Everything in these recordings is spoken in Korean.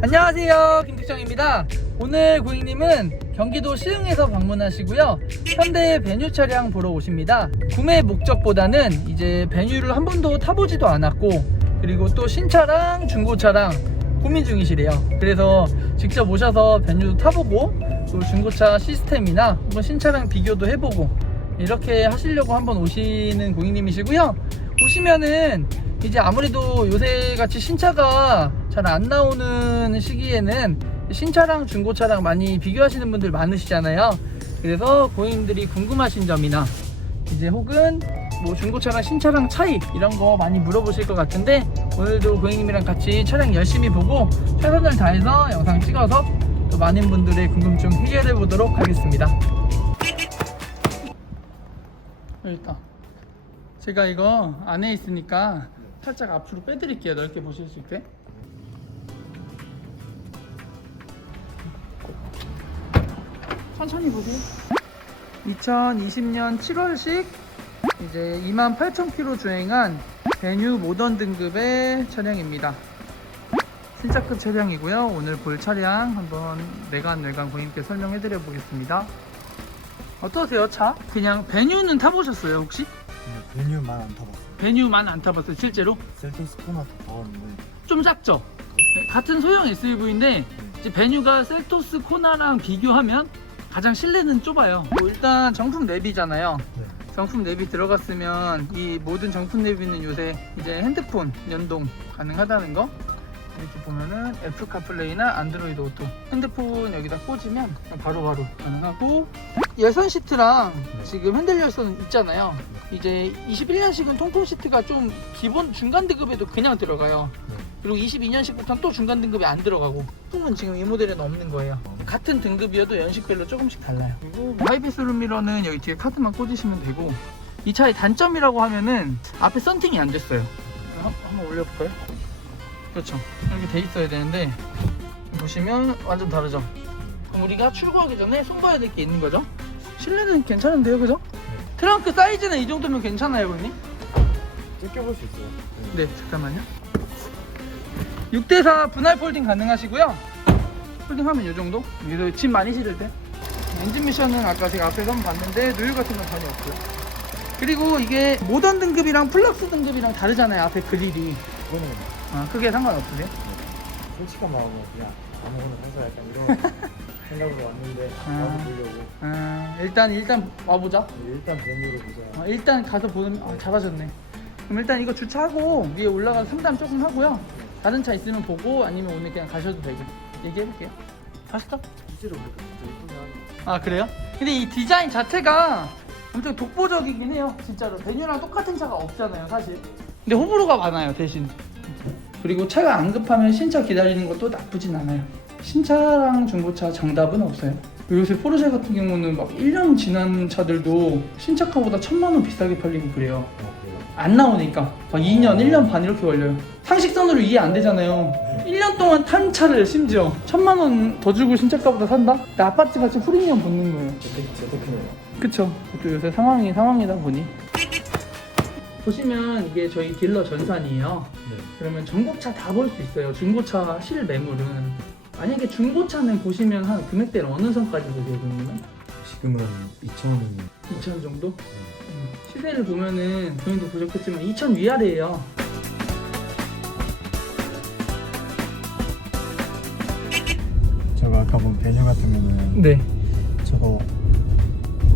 안녕하세요 김특정입니다. 오늘 고객님은 경기도 시흥에서 방문하시고요. 현대 베뉴 차량 보러 오십니다. 구매 목적보다는 이제 베뉴를 한 번도 타보지도 않았고 그리고 또 신차랑 중고차랑 고민 중이시래요. 그래서 직접 오셔서 베뉴도 타보고 또 중고차 시스템이나 한번 신차랑 비교도 해보고 이렇게 하시려고 한번 오시는 고객님이시고요. 오시면은 이제 아무래도 요새 같이 신차가 잘 안 나오는 시기에는 신차랑 중고차랑 많이 비교하시는 분들 많으시잖아요. 그래서 고객님들이 궁금하신 점이나 이제 혹은 뭐 중고차랑 신차랑 차이 이런 거 많이 물어보실 것 같은데 오늘도 고객님이랑 같이 차량 열심히 보고 최선을 다해서 영상 찍어서 또 많은 분들의 궁금증 해결해 보도록 하겠습니다. 있다. 제가 이거 안에 있으니까 살짝 앞으로 빼드릴게요. 넓게 보실 수 있게. 천천히 보세요. 2020년 7월식 이제 28,000km 주행한 베뉴 모던 등급의 차량입니다. 신차급 차량이고요. 오늘 볼 차량 한번 내관 내관 고객님께 설명해 드려 보겠습니다. 어떠세요, 차? 그냥 베뉴는 타보셨어요, 혹시? 근데 메뉴만 안 타봤어. 베뉴만 안 타봤어요, 실제로? 셀토스 코나 타봤는데 좀 작죠? 네, 같은 소형 SUV인데 이제 베뉴가 셀토스 코나랑 비교하면 가장 실내는 좁아요. 뭐 일단 정품 내비잖아요. 네. 정품 내비 들어갔으면 이 모든 정품 내비는 요새 이제 핸드폰 연동 가능하다는 거. 이렇게 보면은 애플 카플레이나 안드로이드 오토 핸드폰 여기다 꽂으면 바로바로 가능하고 열선 시트랑 네. 지금 핸들 열선 있잖아요. 이제 21년식은 통풍 시트가 좀 기본 중간 등급에도 그냥 들어가요. 네. 그리고 22년식부터는 또 중간 등급이 안 들어가고. 통은 지금 이 모델에는 없는 거예요. 같은 등급이어도 연식별로 조금씩 달라요. 그리고 하이비스 룸미러는 여기 뒤에 카드만 꽂으시면 되고 이 차의 단점이라고 하면은 앞에 썬팅이 안 됐어요. 한, 한번 올려볼까요? 그렇죠. 이렇게 돼 있어야 되는데 보시면 완전 다르죠? 그럼 우리가 출고하기 전에 손봐야 될 게 있는 거죠 실내는 괜찮은데요 그죠? 트렁크 사이즈는 이 정도면 괜찮아요 고객님? 뜯겨볼 수 있어요. 네, 잠깐만요. 6대4 분할 폴딩 가능하시고요. 폴딩하면 이 정도? 여기서 짐 많이 실을 때. 엔진 미션은 아까 제가 앞에서 한번 봤는데 누유 같은 건 전혀 없고요. 그리고 이게 모던 등급이랑 플럭스 등급이랑 다르잖아요. 앞에 그릴이. 이거는 아, 크게 상관없으세요? 솔직한 마음으로 그냥 아무거나 사서 약간 이런 생각으로 왔는데 아. 나도 보려고 아, 일단 일단 와보자. 일단 메뉴를 보자. 아, 일단 가서 보는 아, 잘하셨네. 그럼 일단 이거 주차하고 위에 올라가서 상담 조금 하고요. 다른 차 있으면 보고 아니면 오늘 그냥 가셔도 되고 얘기해볼게요. 가시죠. 실제로 보니까 진짜 예쁘긴 하네. 아 그래요? 근데 이 디자인 자체가 엄청 독보적이긴 해요 진짜로 베뉴랑 똑같은 차가 없잖아요 사실 근데 호불호가 많아요 대신 그리고 차가 안 급하면 신차 기다리는 것도 나쁘진 않아요 신차랑 중고차 정답은 없어요 요새 포르쉐 같은 경우는 막 1년 지난 차들도 신차가보다 천만 원 비싸게 팔리고 그래요 어 그래요? 안 나오니까 막 2년, 1년 반 이렇게 걸려요. 상식선으로 이해 안 되잖아요. 1년 동안 탄 차를 심지어 천만 원 더 주고 신차가보다 산다? 나 아파트 같이 프리미엄 붙는 거예요. 재테크 재테크네요. 그쵸? 또 요새 상황이 상황이다 보니. 보시면 이게 저희 딜러 전산이에요. 네. 그러면 전국차 다 볼 수 있어요. 중고차 실매물은. 만약에 중고차는 보시면 한 금액대는 어느 선까지 보세요, 그러면? 지금은 2천 2천 정도? 음, 시세를 보면은 본인도 보셨겠지만 2천 위아래예요. 저거 아까 본 메뉴 같으면은 네. 저거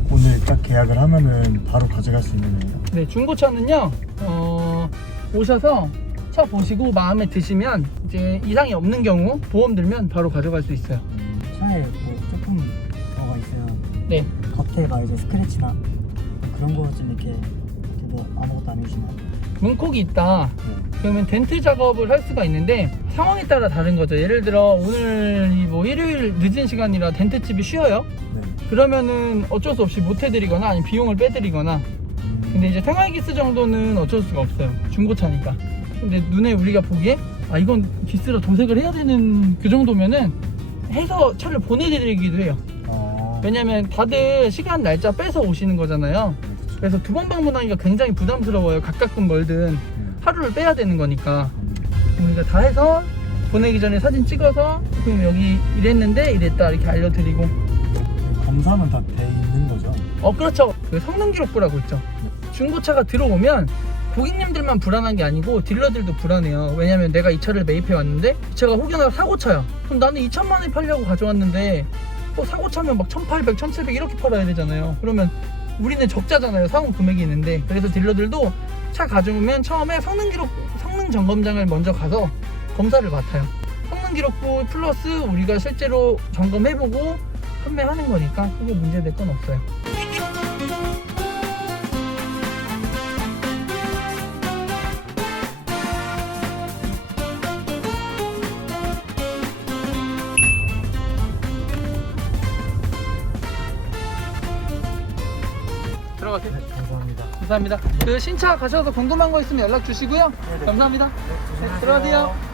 오늘 딱 계약을 하면은 바로 가져갈 수 있는 거예요. 네, 중고차는요, 어, 오셔서 차 보시고 마음에 드시면 이제 이상이 없는 경우 보험 들면 바로 가져갈 수 있어요. 차에 뭐 조금 뭐가 있어요. 네. 겉에가 이제 스크래치나 그런 거 좀 이렇게, 이렇게 뭐 아무것도 안 해주시나? 문콕이 있다. 네. 그러면 덴트 작업을 할 수가 있는데 상황에 따라 다른 거죠. 예를 들어 오늘 이 뭐 일요일 늦은 시간이라 덴트집이 쉬어요. 네. 그러면은 어쩔 수 없이 못 해드리거나 아니면 비용을 빼드리거나 음, 근데 이제 생활기스 정도는 어쩔 수가 없어요. 중고차니까. 근데 눈에 우리가 보기에 아 이건 기스로 도색을 해야 되는 그 정도면은 해서 차를 보내드리기도 해요. 어, 왜냐면 다들 시간 날짜 빼서 오시는 거잖아요. 그래서 두 번 방문하기가 굉장히 부담스러워요. 가깝든 멀든 음, 하루를 빼야 되는 거니까 음. 우리가 다 해서 보내기 전에 사진 찍어서 그럼 여기 이랬는데 이랬다 이렇게 알려드리고 검사는 다 돼 있는 거죠? 어 그렇죠 그 성능 기록부라고 있죠 중고차가 들어오면 고객님들만 불안한 게 아니고 딜러들도 불안해요. 왜냐면 내가 이 차를 매입해 왔는데 이 차가 혹여나 사고 차야 그럼 나는 2천만 원에 팔려고 가져왔는데 또 사고 차면 막 1800, 1700 이렇게 팔아야 되잖아요. 그러면 우리는 적자잖아요 사고 금액이 있는데. 그래서 딜러들도 차 가져오면 처음에 성능 기록 성능 점검장을 먼저 가서 검사를 맡아요. 성능 기록부 플러스 우리가 실제로 점검해보고 판매하는 거니까 크게 문제될 건 없어요 들어가세요. 네, 감사합니다. 감사합니다. 그 신차 가셔서 궁금한 거 있으면 연락 주시고요. 감사합니다. 네, 들어가세요